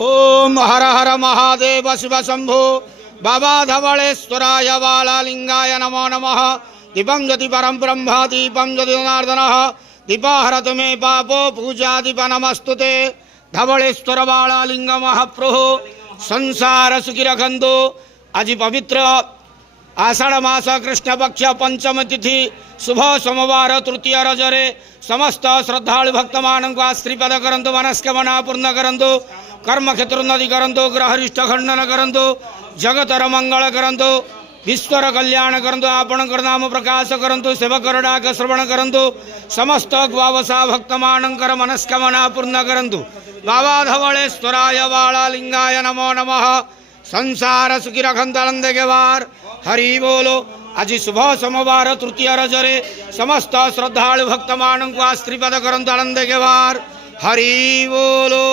ओम हर हर महादेव शिव शंभो बाबा धवलेश्वराय बालालिंगाय नमो नमः। दीपं ज्योति परम ब्रह्म दीपं ज्योति जनार्दनः दीपहरत मे पापो पूजा दीप नमस्तुते। धवलेश्वर बालालिंग महाप्रभु संसार सुखी रखंतु। आज पवित्र आषाढ़ मास कृष्ण पक्ष पंचम तिथि शुभ सोमवार तृतीय रजरे समस्त श्रद्धालु भक्त मान आश्रीपद करंतु मनस्कामना पूर्ण करंतु कर्म क्षेत्रोन्नति करंतु ग्रहरिष्ठ खंडन करंतु जगतर मंगल करंतु विश्वर कल्याण करंतु आपणकर नाम प्रकाश करंतु सेवकर डाक श्रवण करंतु समस्त ग्वावसा भक्त मानकर मनस्कामना पूर्ण करंतु। बाबा धवलेश्वराय बालालिंगाय नमो नमः। संसार सुखी रखंत आनंद के वार हरि बोलो। आज शुभ सोमवार तृतीय रजरे समस्त श्रद्धालु भक्त मान आश्रीपद करंतु आनंद के वार हरि बोलो।